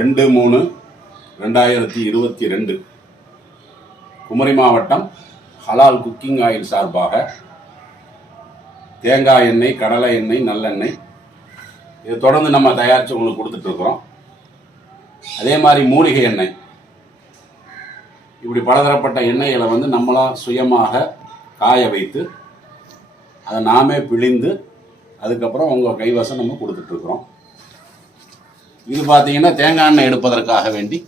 2/3/2022 குமரி மாவட்டம் ஹலால் cooking oil சார்பாக தேங்காய் எண்ணெய், கடலை எண்ணெய், நல்லெண்ணெய் இதை தொடர்ந்து நம்ம தயாரித்து உங்களுக்கு கொடுத்துட்ருக்குறோம். அதே மாதிரி மூலிகை எண்ணெய், இப்படி பலதரப்பட்ட எண்ணெய்களை நம்மளாம் சுயமாக காய வைத்து அதை நாமே பிழிந்து அதுக்கப்புறம் உங்கள் கைவசம் நம்ம கொடுத்துட்ருக்குறோம். இது பார்த்தீங்கன்னா தேங்காய் எண்ணெய் எடுப்பதற்காக வேண்டி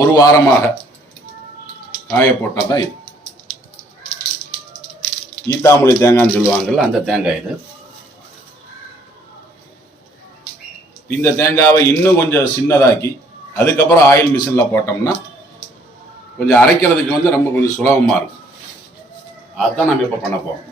ஒரு வாரமாக காய போட்டால் தான் இது ஈத்தாமொழி தேங்காய்ன்னு சொல்லுவாங்கள்ல, அந்த தேங்காய் இது. இந்த தேங்காவை இன்னும் கொஞ்சம் சின்னதாக்கி அதுக்கப்புறம் ஆயில் மிஷினில் போட்டோம்னா கொஞ்சம் அரைக்கிறதுக்கு ரொம்ப கொஞ்சம் சுலபமாக இருக்கும். அதுதான் நம்ம இப்போ பண்ண போகிறோம்.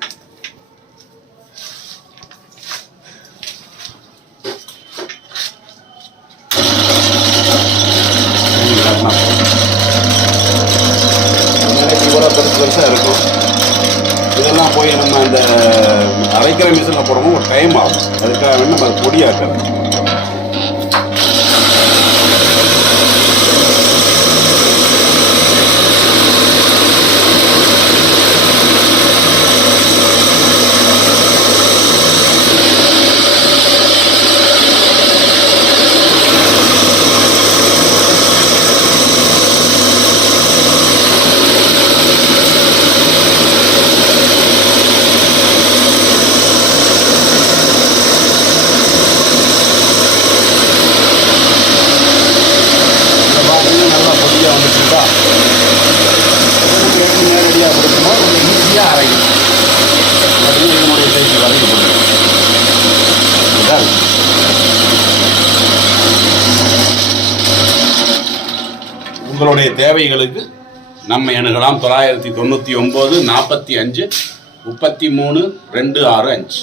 இவ்வளோ பெருசாக இருக்கும். இதெல்லாம் போய் நம்ம அந்த அரைக்கிற மிஷினில் போடும்போது ஒரு டைம் ஆகும். அதுக்காக நம்ம அதை பொடியாக்குறோம். நேரடியாக கொடுக்கும்போது கொஞ்சம் ஈஸியாக அரைக்கும். அப்படின்னு என்னுடைய பேச்சு வரைக்கும் உங்களுடைய தேவைகளுக்கு நம்ம எண்ணுகளாம் 999 45 33 265.